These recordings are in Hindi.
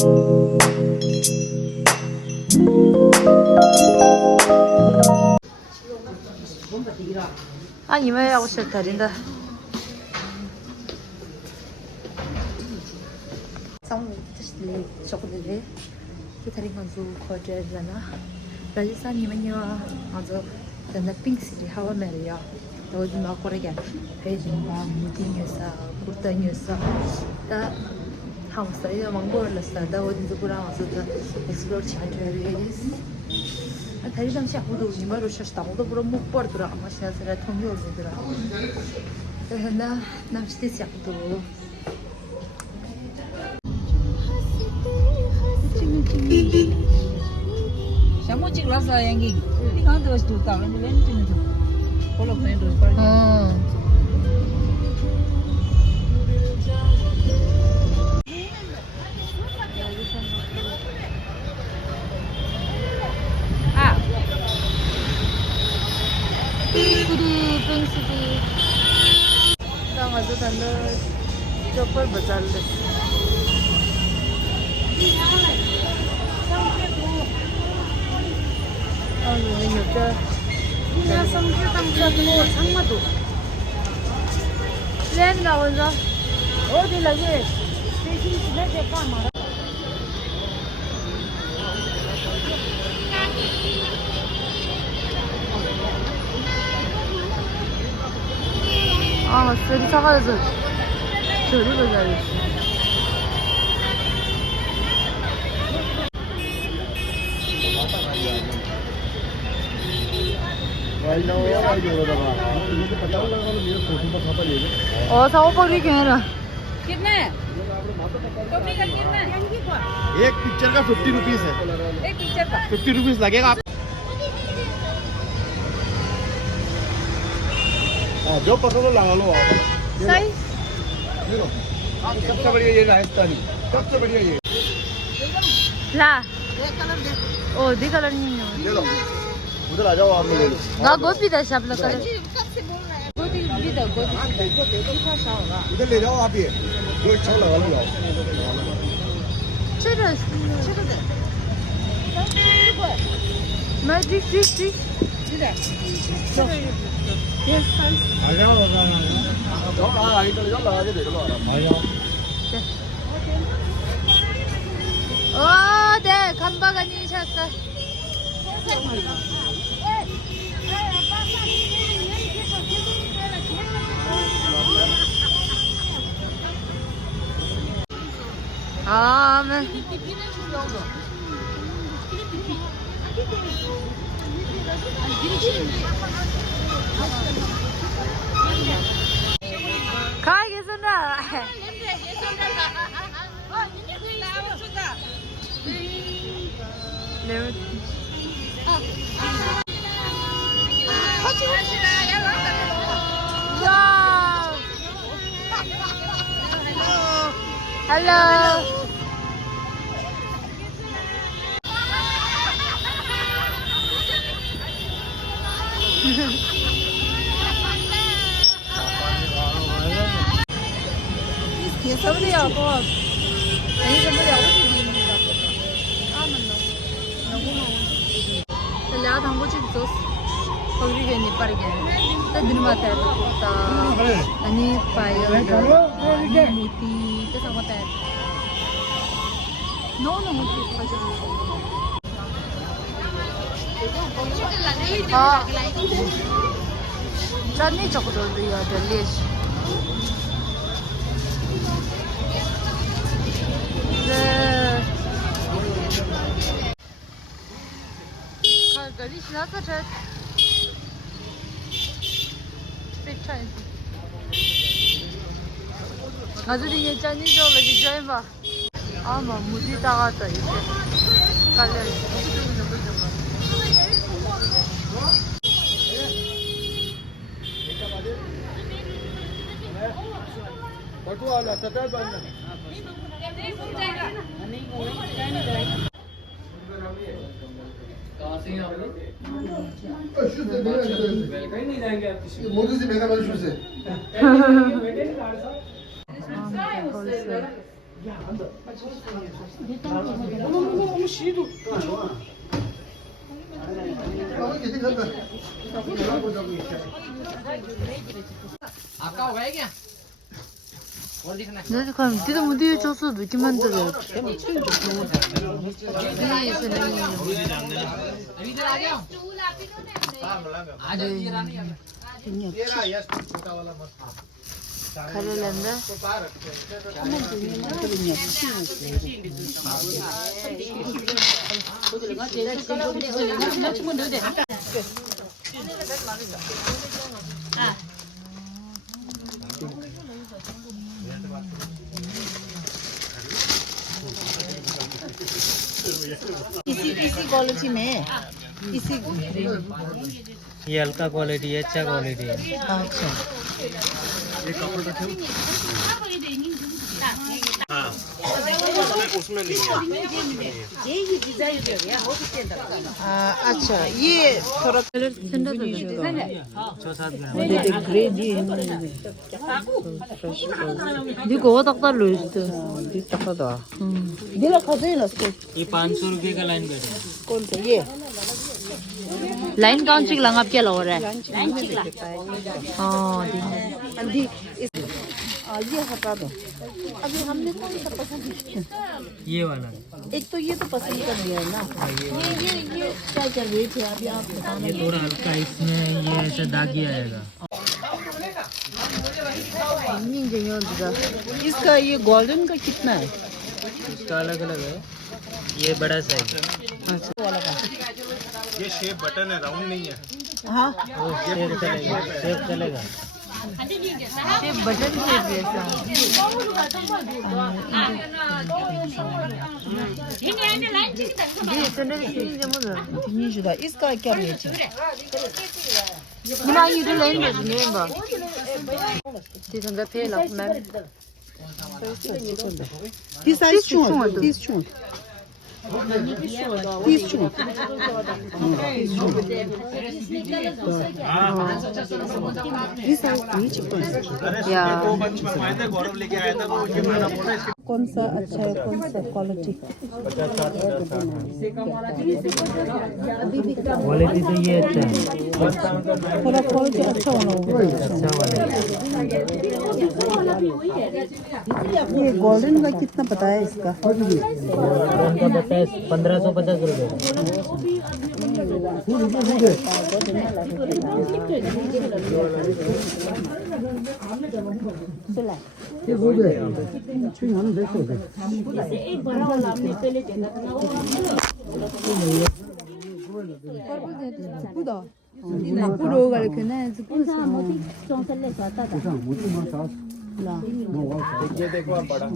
啊，你们要我吃特定的。शकुले के थरी गंजू खोटे जना राजस्थान नि मनि वा अझ जना पिंक सिटी हावा मेरिया तो दिमा कोरे क्या पेज मा मुदी न्यूसा कुर्ता न्यूसा ता हाउस ता मंगोर लस्ता दा वो दिन पूरा अझ त एक्सप्लोर छान्ट्रेस थरी दम से हुदो निमा रोशस ता हुदो पूरा मुख पर्दरा अमसा सरा थोंगी ओर्दरा त हना नमस्ते स्याकुदो Siamo ci rasa yang ini. Ini kan terus tu tahu ni lain tu tu. Kalau kena terus pergi. Ah. City, Pink City. Dah masuk tanda Chopper Bazaar le.有这，人家生日当这个我唱嘛都，来那我说，我的那个，最近是那在干嘛的？啊，这里啥个子？这里不在的。और Sao पर भी कह रहा कितने? टोपी का कितना? एक पिक्चर का 50 रुपीज है। एक पिक्चर का 50 रुपीज लगेगा आप। जो पसंद हो लगा लो आप। सही सबसे बढ़िया ये राजस्थानी, सबसे बढ़िया ये। ला ओ दी कलर नहीं है ले लो उधर आ जाओ आप ले लो। ना गोभी दा सब लोग कलर उधर ले जाओ आप ये जो अच्छा लगा लो आप। चलो मैं दिस आ जाओ इधर जाओ लगा के देख लो आराम आ जाओ। ओ दे खंबा गनी छाता हाँ मैं खा के सुना हेलो ये सब नहीं आपको नहीं सब नहीं आपको ला 당고 찍었어. 거기 괜히 빠르게. 딱 들마다 다 아니 파이어 무티 또 상관없다. 너무 무티 빠져. 아. 짠이 저거도 돼야 돼. 네. गली शिनासा चट पिटाई 아주 이게 짠이 저기 저기 봐 아마 무지 나갔다 이제 갈려 पटवाला सतर बनना नहीं जाएंगे आप मोदी जी मेरा वाले से 너무 시도 너도 그럼 니도 무대에 져서 누기 만들어. 가려는데? इसी क्वालिटी में इसी ये हल्का क्वालिटी है, अच्छा क्वालिटी है। अच्छा उसमें नहीं अच्छा ये थोड़ा कलर ठंडा तो है। 6-7 ग्राम। ग्रे दी 니가 어디다 달러 있어? दिखता दिला खाते ना उसको ये 500 रुपये का लाइन बैठे। कौन सा ये 라인 가운치 랑압 क्या लग रहा है? हाँ अभी ये हटा दो अभी हमने कौन सा पसंद किया ये वाला एक तो ये तो पसंद कर लिया है ना ये क्या कर रही थी अभी आप बताना ये थोड़ा हल्का, इसमें ये ऐसे दागी आएगा। इसका ये गोल्डन का कितना है इसका अलग अलग है, ये बड़ा साइज है। ये शेप बटन है, राउंड नहीं है। हाँ वो शेप चलेगा, शेप चलेगा। ये बटन शेप जैसा ये इतने भी 뭐야? नहीं इसका क्या रेट है 이마 이를 내는 거지 내는 거 지금 배 라면 तीस साइज चूं तीस चूं 야 गौरव लेके आया था, वो ये माना बोला इसके कौन सा अच्छा है कौन सा क्वालिटी क्वालिटी तो ये अच्छा है, थोड़ा क्वालिटी अच्छा होना होगा अच्छा वाला है। ये गोल्डन का कितना पता है इसका उनका बताए 1550 रुपये। 앞으로 갈 그날 ये देखो आप बड़ा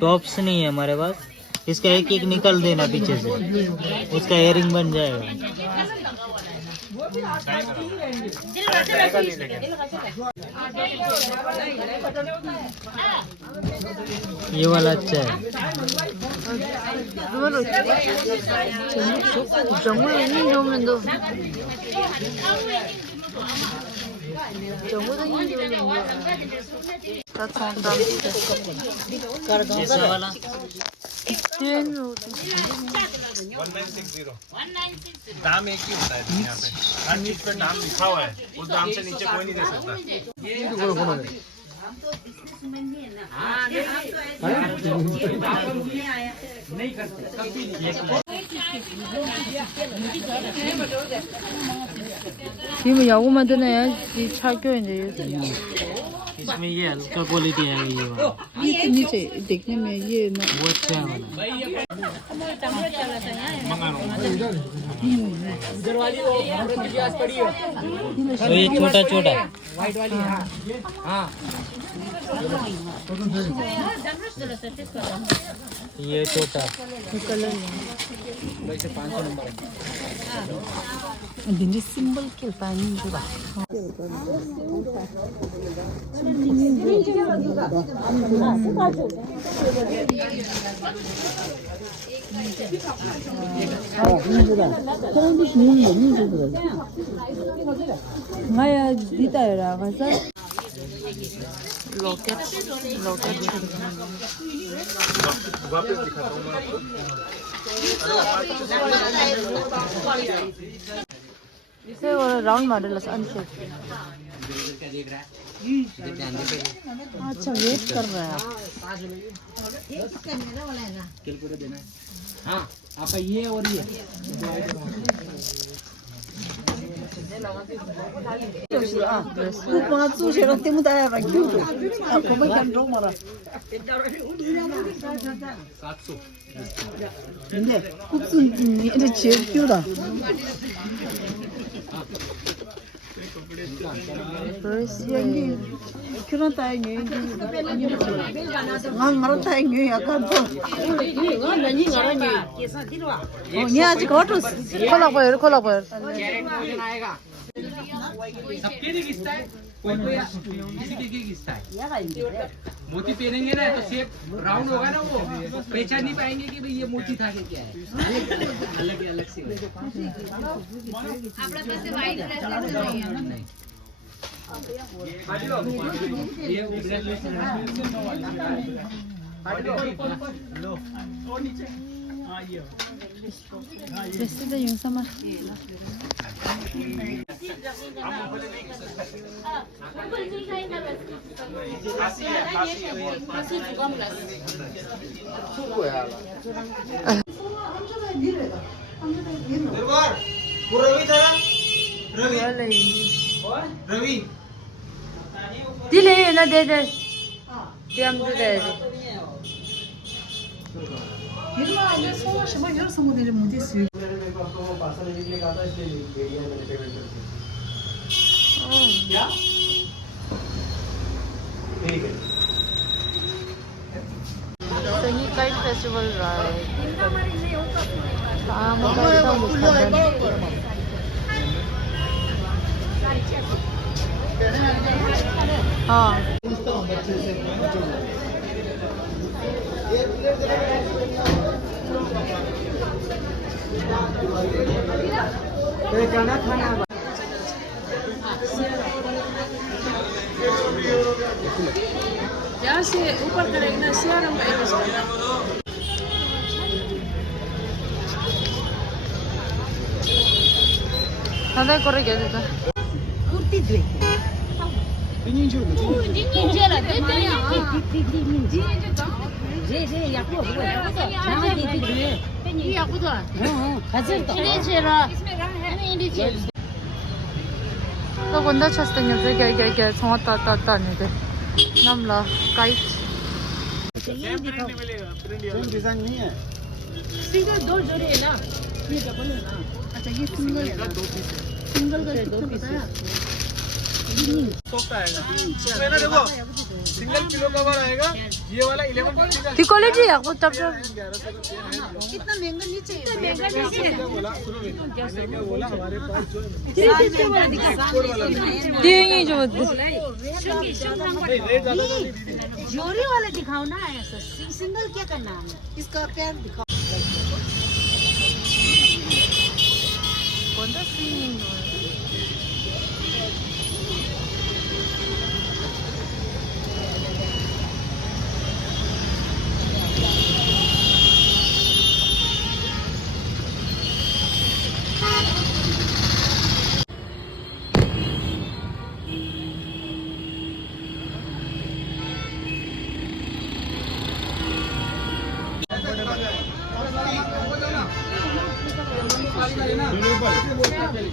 टॉप्स नहीं है हमारे पास, इसका एक एक निकल देना पीछे से, उसका इयरिंग बन जाएगा। ये वाला अच्छा है। 정말 있는 좋으면 너 정말 있는 좋으면 다 찬다 ऐसा वाला 1960 दाम एक ही होता है यहाँ पे, हर चीज पे दाम लिखा हुआ है, उस दाम से नीचे कोई नहीं दे सकता। 지금 야구만 드네야지 차교 이제 इसमें ये हल्का क्वालिटी है, ये वाला ये नीचे देखने में ये ना वो अच्छा है वाला। तो ये छोटा छोटा है, ये छोटा दिन सिंबल के पानी जुड़ा Ngaya dita era kasa. Loket. वापस दिखाता हूँ मैं आपको इसे वो राउंड मॉडल है अनसे. अच्छा वेट कर रहा है. हाँ आपका ये और ये खोला पर सबके लिए किस्ता है कोई किसी के किस्ता है मोती पहनेंगे ना तो शेप राउंड होगा ना वो पहचान नहीं पाएंगे कि भाई ये मोती था कि क्या है अलग से Vestido yung sama. Ravi Dile na dede. Diam dede. संगीत काइट फेस्टिवल रहा है. हाँ यहाँ से ऊपर करेंगे ना सियारम का एक 하나 거래게 되다. 또 건다 쳤더니 이게 정왔다 아니데. 남라 가이트. डिजाइन नहीं है सिंगल दो जोड़े है ना ये डबल है ना अच्छा ये सिंगल है सिंगल का दो पीस है सॉफ्ट आएगा इसमें ना देखो सिंगल पिलो कवर आएगा ये वाला 1150 का 뒷걸레지 약간 짭짭. कितना महंगा नहीं चाहिए महंगा नहीं चाहिए बोला सुनो क्या बोला हमारे पास जो 디행이 좀 어때? जोरी वाले दिखाओ ना ऐसा सिंगल क्या करना है इसका पैर दिखाओ 건다 스윙.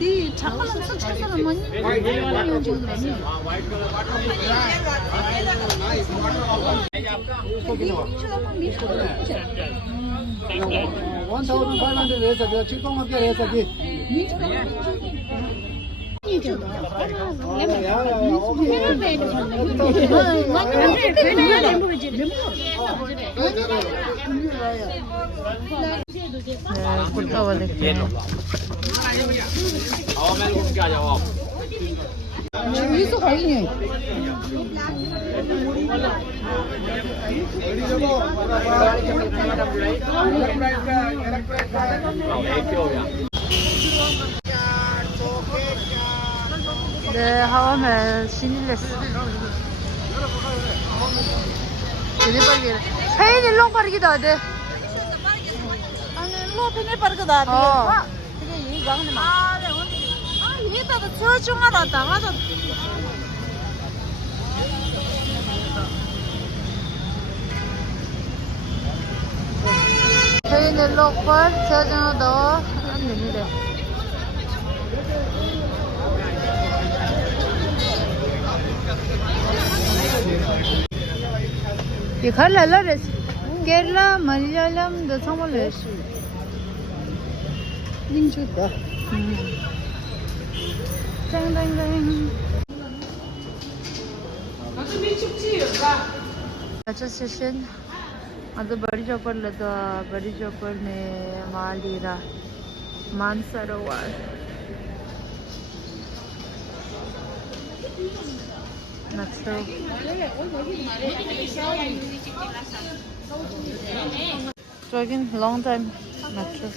이 잠깐만 천천히 많이 ये लो आओ मैं घूम के आ जाओ आप 여기서 가겠네 네, 하와멜 신일레스. ini pergi. Saya ini long pergi dah deh. lo pene par ka da Oh. de ye gang ne ma ye ta da chö chung da da ga da saya ini long per, saya jangan dah. Ini deh. ये घर लाला रेस केरला मलयालम दसमो रेस 닝주다 땡땡땡 अच्छा स्टेशन मतलब बड़ी चौपर लगा बड़ी चौपर ने मालीरा Mansarovar metro dragging long time metro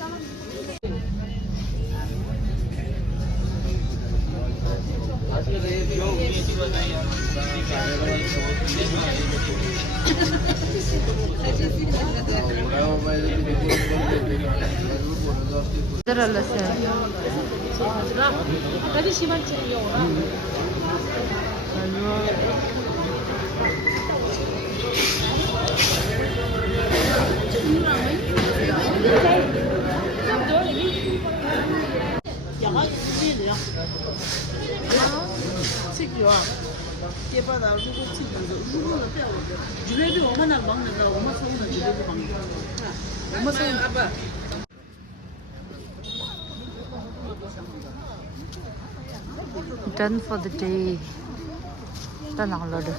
इधर अलग से 다시 시반치요 done for the day. Done all of it.